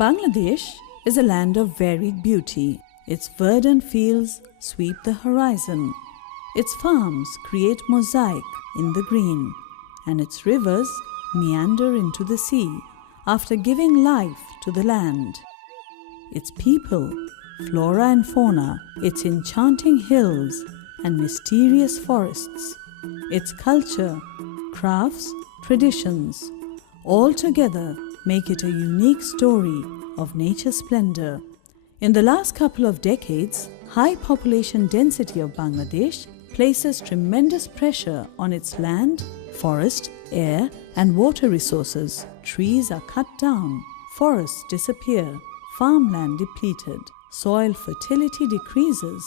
Bangladesh is a land of varied beauty. Its verdant fields sweep the horizon. Its farms create mosaic in the green, and its rivers meander into the sea after giving life to the land. Its people, flora and fauna, its enchanting hills and mysterious forests, its culture, crafts, traditions, all together make it a unique story of nature's splendor. In the last couple of decades, high population density of Bangladesh places tremendous pressure on its land, forest, air and water resources. Trees are cut down, forests disappear, farmland depleted, soil fertility decreases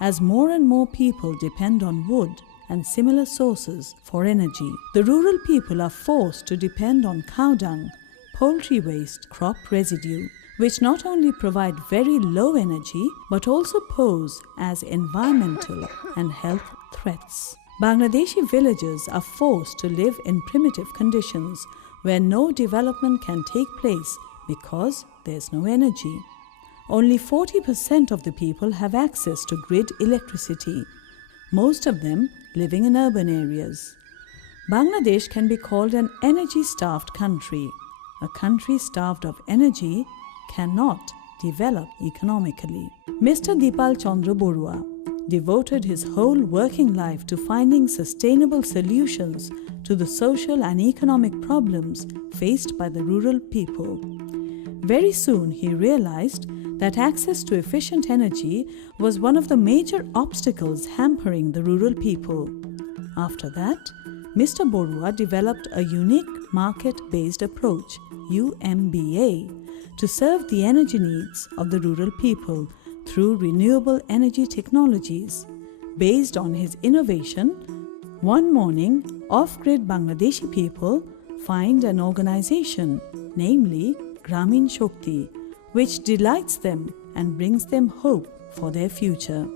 as more and more people depend on wood and similar sources for energy. The rural people are forced to depend on cow dung, poultry waste, crop residue, which not only provide very low energy but also pose as environmental and health threats. Bangladeshi villagers are forced to live in primitive conditions where no development can take place because there's no energy. Only 40% of the people have access to grid electricity, most of them living in urban areas. Bangladesh can be called an energy-starved country. A country starved of energy cannot develop economically. Mr. Dipal Chandra Borua devoted his whole working life to finding sustainable solutions to the social and economic problems faced by the rural people. Very soon he realized that access to efficient energy was one of the major obstacles hampering the rural people. After that, Mr. Borua developed a unique market-based approach, UMBA, to serve the energy needs of the rural people through renewable energy technologies. Based on his innovation, one morning, off-grid Bangladeshi people find an organization, namely Gramin Shakti, which delights them and brings them hope for their future.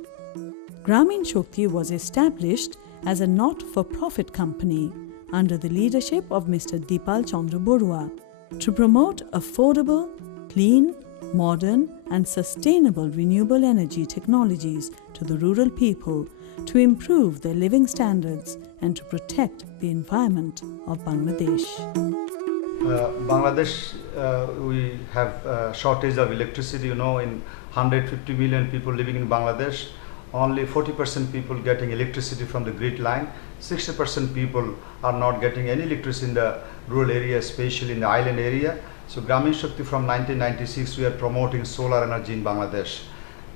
Gramin Shakti was established as a not-for-profit company under the leadership of Mr. Dipal Chandra Borua to promote affordable, clean, modern and sustainable renewable energy technologies to the rural people to improve their living standards and to protect the environment of Bangladesh. Bangladesh, we have shortage of electricity. In 150 million people living in Bangladesh, only 40% people getting electricity from the grid line. 60% people are not getting any electricity in the rural area, especially in the island area. So Gramin Shakti from 1996 we are promoting solar energy in Bangladesh,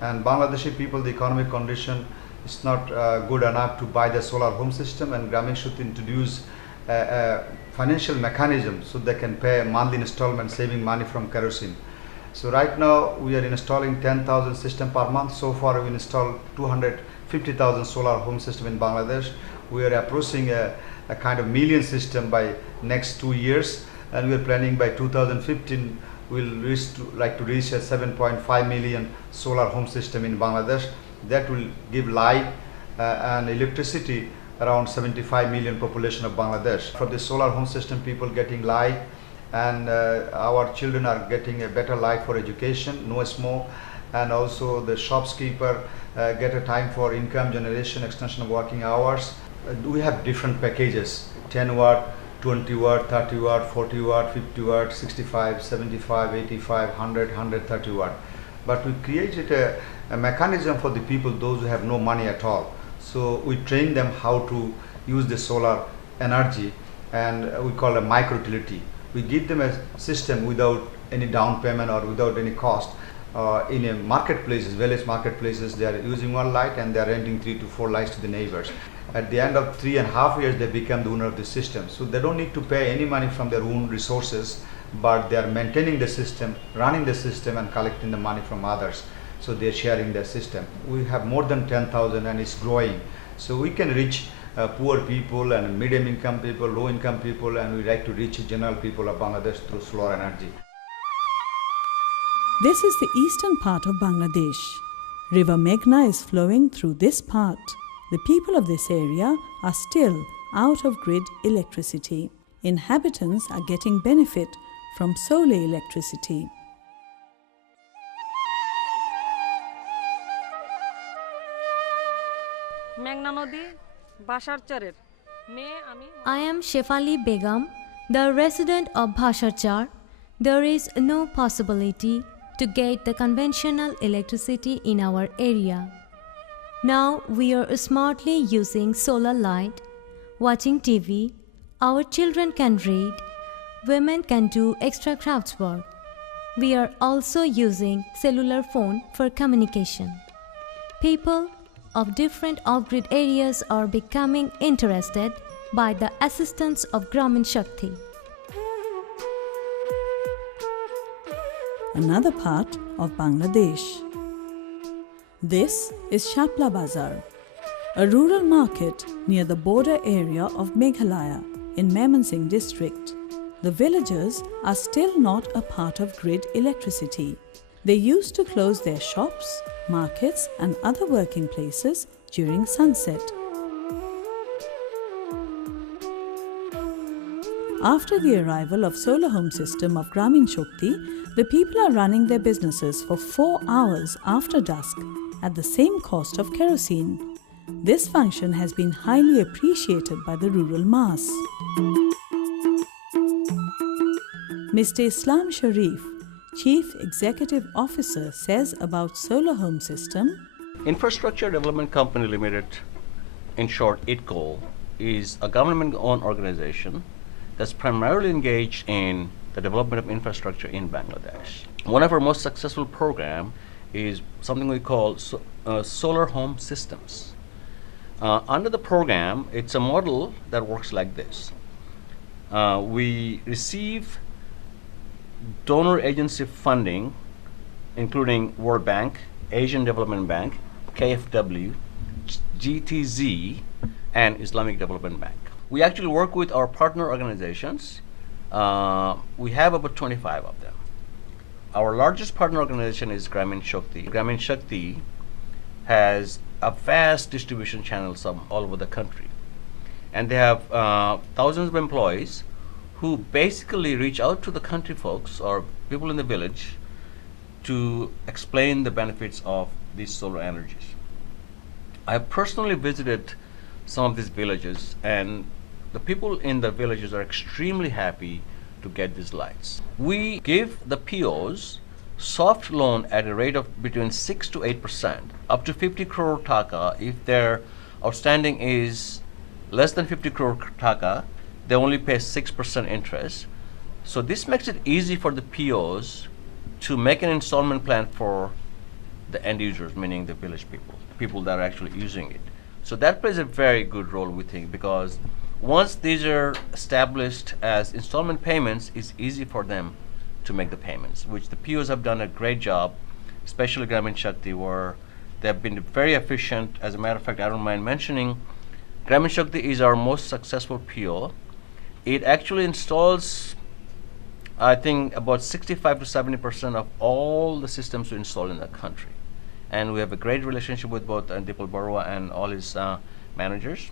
and Bangladeshi people, the economic condition is not good enough to buy the solar home system, and Gramin Shakti introduced a financial mechanism so they can pay monthly installment, saving money from kerosene. So right now we are installing 10,000 system per month. So far we installed 250,000 solar home system in Bangladesh. We are approaching a kind of million system by next 2 years, and we are planning by 2015 we'll like to reach a 7.5 million solar home system in Bangladesh. That will give light and electricity around 75 million population of Bangladesh. From the solar home system, people getting light, and our children are getting a better life for education, no smoke, and also the shopkeeper get a time for income generation, extension of working hours. We have different packages: 10 watt, 20 watt, 30 watt, 40 watt, 50 watt, 65, 75, 85, 100, 130 watt. But we created a mechanism for the people, those who have no money at all. So we train them how to use the solar energy, and we call it a micro utility. We give them a system without any down payment or without any cost. In a marketplaces, village marketplaces, they are using one light and they are renting 3 to 4 lights to the neighbors. At the end of 3.5 years, they become the owner of the system. So they don't need to pay any money from their own resources, but they are maintaining the system, running the system and collecting the money from others. So they are sharing the system. We have more than 10,000 and it's growing. So we can reach poor people and medium income people, low income people, and we like to reach general people of Bangladesh through solar energy. This is the eastern part of Bangladesh. River Meghna is flowing through this part. The people of this area are still out of grid electricity. Inhabitants are getting benefit from solar electricity. মেঘনা নদী বাসারচরের মেয়ে আমি I am Shefali Begum, the resident of Bhasharchar. There is no possibility to get the conventional electricity in our area. Now we are smartly using solar light, watching TV, our children can read, women can do extra crafts work. We are also using cellular phone for communication. People of different off-grid areas are becoming interested by the assistance of Gramin Shakti. Another part of Bangladesh. This is Shapla Bazar, a rural market near the border area of Meghalaya in Mymensingh district. The villagers are still not a part of grid electricity. They used to close their shops, markets and other working places during sunset. After the arrival of solar home system of Gramin Shakti, the people are running their businesses for 4 hours after dusk at the same cost of kerosene. This function has been highly appreciated by the rural mass. Mr. Islam Sharif, Chief Executive Officer, says about solar home system. Infrastructure Development Company Limited, in short IDCO, is a government-owned organization that's primarily engaged in the development of infrastructure in Bangladesh. One of our most successful program is something we call solar home systems. Under the program, it's a model that works like this. We receive donor agency funding, including World Bank, Asian Development Bank, KfW, GTZ, and Islamic Development Bank. We actually work with our partner organizations. We have about 25 of them. Our largest partner organization is Gramin Shakti. Gramin Shakti has a vast distribution channels all over the country. And they have thousands of employees who basically reach out to the country folks or people in the village to explain the benefits of these solar energies. I have personally visited some of these villages, and the people in the villages are extremely happy to get these lights. We give the POs soft loan at a rate of between 6 to 8%, up to 50 crore taka. If their outstanding is less than 50 crore taka, they only pay 6% interest. So this makes it easy for the POs to make an installment plan for the end users, meaning the village people that are actually using it. So that plays a very good role, we think, because once these are established as installment payments, it's easy for them to make the payments, which the POs have done a great job, especially Gramin Shakti, where they have been very efficient. As a matter of fact, I don't mind mentioning, Gramin Shakti is our most successful PO. It actually installs, I think, about 65 to 70% of all the systems we install in the country. And we have a great relationship with both Dipal Barua and all his managers.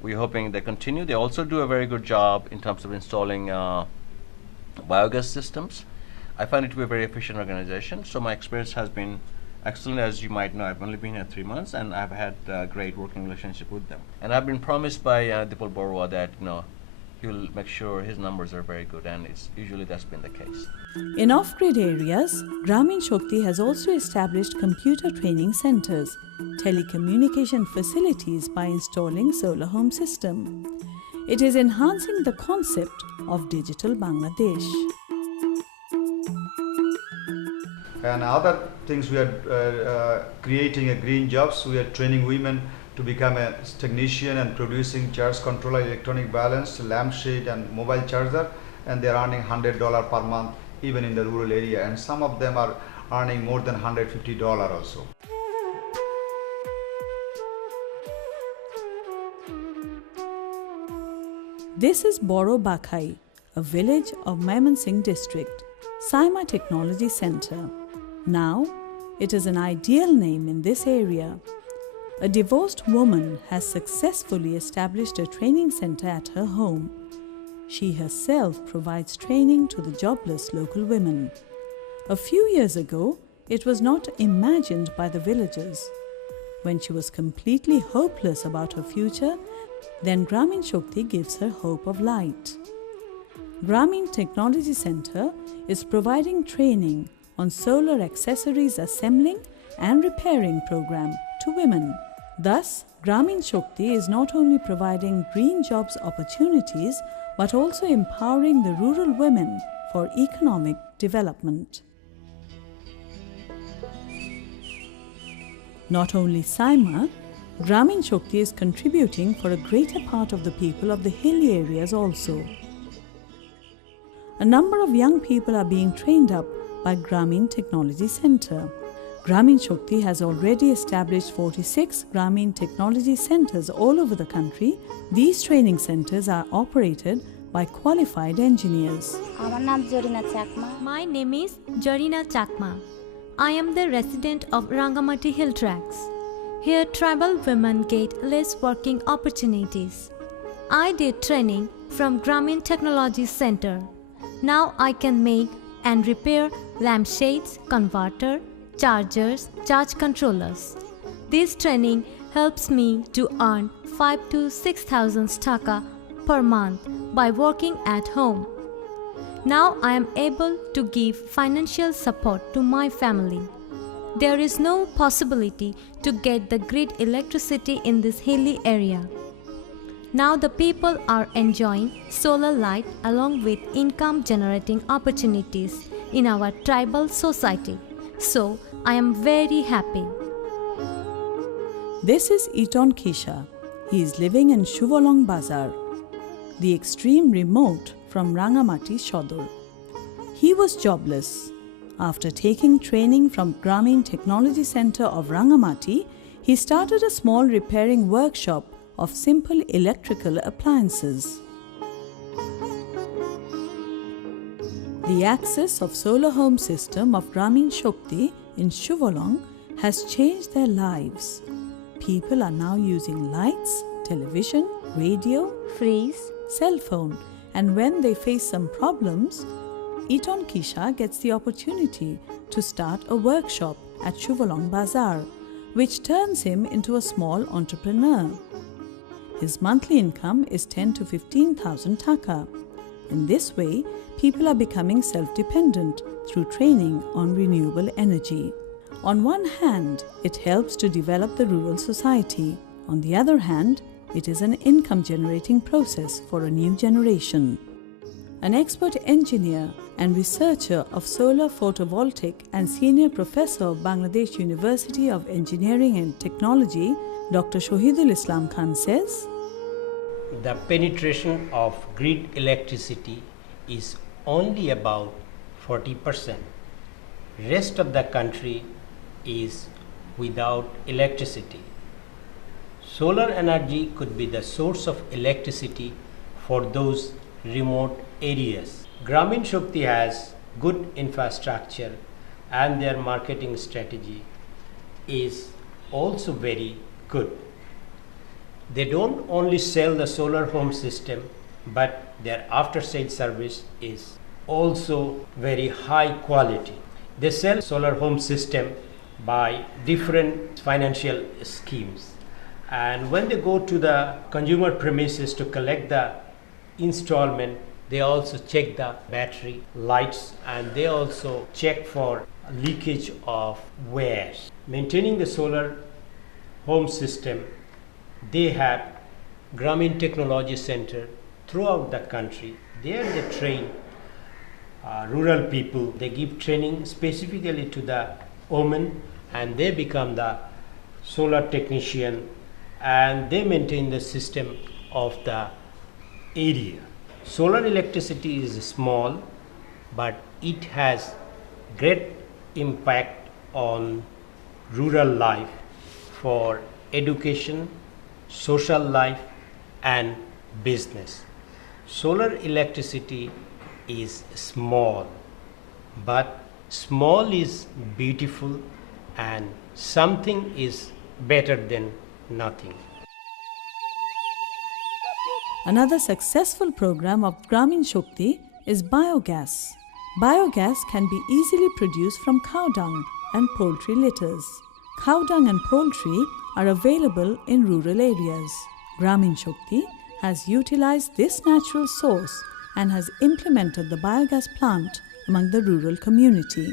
We're hoping they continue. They also do a very good job in terms of installing biogas systems. I find it to be a very efficient organization. So my experience has been excellent. As you might know, I've only been here 3 months, and I've had a great working relationship with them. And I've been promised by Dipal Barua that he'll make sure his numbers are very good, and it's usually that's been the case. In off-grid areas, Gramin Shakti has also established computer training centers, telecommunication facilities by installing solar home system. It is enhancing the concept of digital Bangladesh. And other things, we are creating a green jobs. We are training women to become a technician and producing charge controller, electronic balance, lampshade and mobile charger, and they are earning $100 per month even in the rural area, and some of them are earning more than $150 also. This is Boro Bakhai, a village of Mymensingh district, Saima Technology Center. Now, it is an ideal name in this area. A divorced woman has successfully established a training center at her home. She herself provides training to the jobless local women. A few years ago, it was not imagined by the villagers. When she was completely hopeless about her future, then Gramin Shakti gives her hope of light. Gramin Technology Center is providing training on solar accessories assembling and repairing program to women. Thus, Gramin Shakti is not only providing green jobs opportunities but also empowering the rural women for economic development. Not only Saima, Gramin Shakti is contributing for a greater part of the people of the hilly areas also. A number of young people are being trained up by Gramin Technology Center. Gramin Shakti has already established 46 Gramin Technology Centers all over the country. These training centers are operated by qualified engineers. My name is Jarina Chakma. I am the resident of Rangamati Hill Tracks. Here tribal women get less working opportunities. I did training from Gramin Technology Center. Now I can make and repair lampshades, converter, chargers, charge controllers. This training helps me to earn 5 to 6,000 taka per month by working at home. Now I am able to give financial support to my family. There is no possibility to get the grid electricity in this hilly area. Now the people are enjoying solar light along with income generating opportunities in our tribal society. So I am very happy. This is Iton Kisha. He is living in Shuvolong Bazar, the extreme remote from Rangamati Shodor. He was jobless. After taking training from Gramin Technology Center of Rangamati, he started a small repairing workshop of simple electrical appliances. The access of solar home system of Gramin Shakti in Shuvolong has changed their lives. People are now using lights, television, radio, Freeze. cell phone, and when they face some problems, Iton Kisha gets the opportunity to start a workshop at Shuvolong Bazar, which turns him into a small entrepreneur. His monthly income is 10 to 15,000 taka. In this way, people are becoming self-dependent through training on renewable energy. On one hand, it helps to develop the rural society. On the other hand, it is an income-generating process for a new generation. An expert engineer and researcher of solar photovoltaic and senior professor of Bangladesh University of Engineering and Technology, Dr. Shohidul Islam Khan says, the penetration of grid electricity is only about 40%. Rest of the country is without electricity. Solar energy could be the source of electricity for those remote areas. Gramin Shakti has good infrastructure and their marketing strategy is also very good. They don't only sell the solar home system, but their after-sales service is also very high quality. They sell solar home system by different financial schemes. And when they go to the consumer premises to collect the installment, they also check the battery lights and they also check for leakage of wires. Maintaining the solar home system, they have Gramin Technology Center throughout the country. There they train rural people. They give training specifically to the women and they become the solar technician and they maintain the system of the area. Solar electricity is small, but it has great impact on rural life for education, social life and business. Solar electricity is small, but small is beautiful and something is better than nothing. Another successful program of Gramin Shakti is biogas. Biogas can be easily produced from cow dung and poultry litters. Cow dung and poultry are available in rural areas. Gramin Shakti has utilized this natural source and has implemented the biogas plant among the rural community.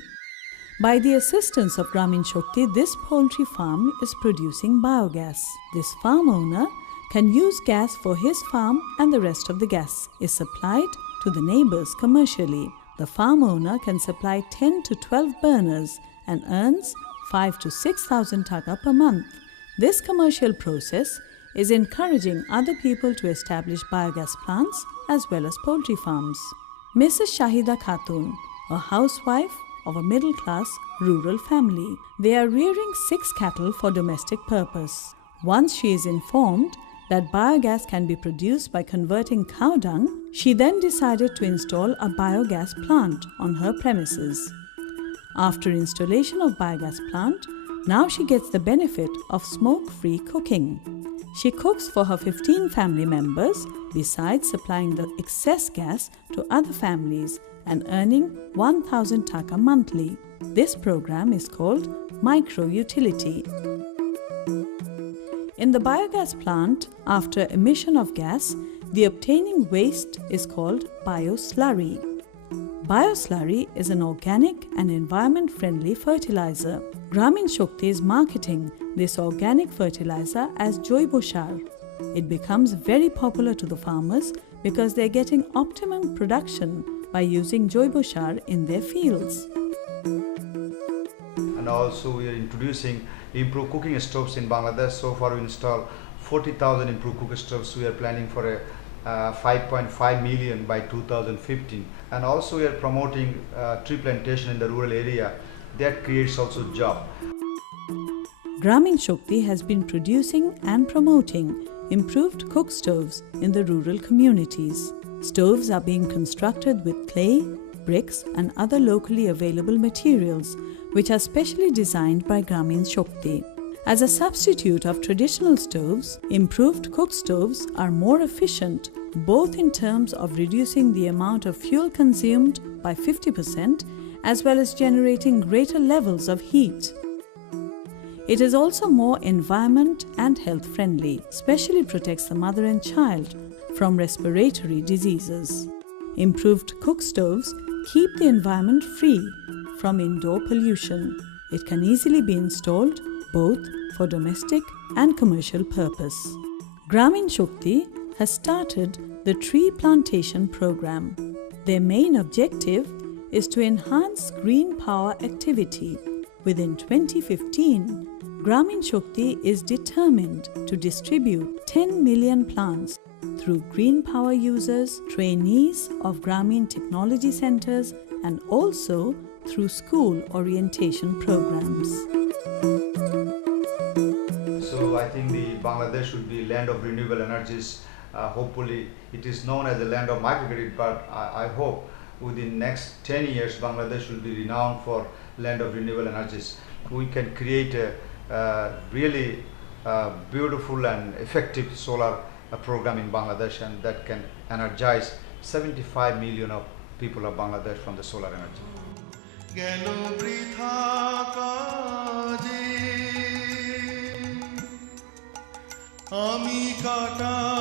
By the assistance of Gramin Shakti, this poultry farm is producing biogas. This farm owner can use gas for his farm and the rest of the gas is supplied to the neighbors commercially. The farm owner can supply 10 to 12 burners and earns 5 to 6,000 taka per month. This commercial process is encouraging other people to establish biogas plants as well as poultry farms. Mrs. Shahida Khatun, a housewife of a middle-class rural family. They are rearing 6 cattle for domestic purpose. Once she is informed that biogas can be produced by converting cow dung, she then decided to install a biogas plant on her premises. After installation of biogas plant, now she gets the benefit of smoke-free cooking. She cooks for her 15 family members besides supplying the excess gas to other families and earning 1,000 taka monthly. This program is called micro utility. In the biogas plant, after emission of gas, the obtaining waste is called bioslurry. Bioslurry is an organic and environment-friendly fertilizer. Gramin Shakti is marketing this organic fertilizer as Joiboshar. It becomes very popular to the farmers because they are getting optimum production by using Joiboshar in their fields. And also we are introducing improved cooking stoves in Bangladesh. So far we installed 40,000 improved cooking stoves. We are planning for a 5.5 million by 2015. And also we are promoting tree plantation in the rural area. That creates also job. Gramin Shakti has been producing and promoting improved cook stoves in the rural communities. Stoves are being constructed with clay, bricks and other locally available materials which are specially designed by Gramin Shakti. As a substitute of traditional stoves, improved cook stoves are more efficient both in terms of reducing the amount of fuel consumed by 50% as well as generating greater levels of heat. It is also more environment and health friendly, especially protects the mother and child from respiratory diseases. Improved cook stoves keep the environment free from indoor pollution. It can easily be installed both for domestic and commercial purpose. Gramin Shakti has started the tree plantation program. Their main objective is to enhance green power activity. Within 2015, Gramin Shakti is determined to distribute 10 million plants through green power users, trainees of Gramin technology centers, and also through school orientation programs. So I think the Bangladesh should be land of renewable energies. Hopefully it is known as the land of microgrid, but I hope within next 10 years Bangladesh will be renowned for land of renewable energies. We can create a really beautiful and effective solar program in Bangladesh, and that can energize 75 million of people of Bangladesh from the solar energy. আমি কাটা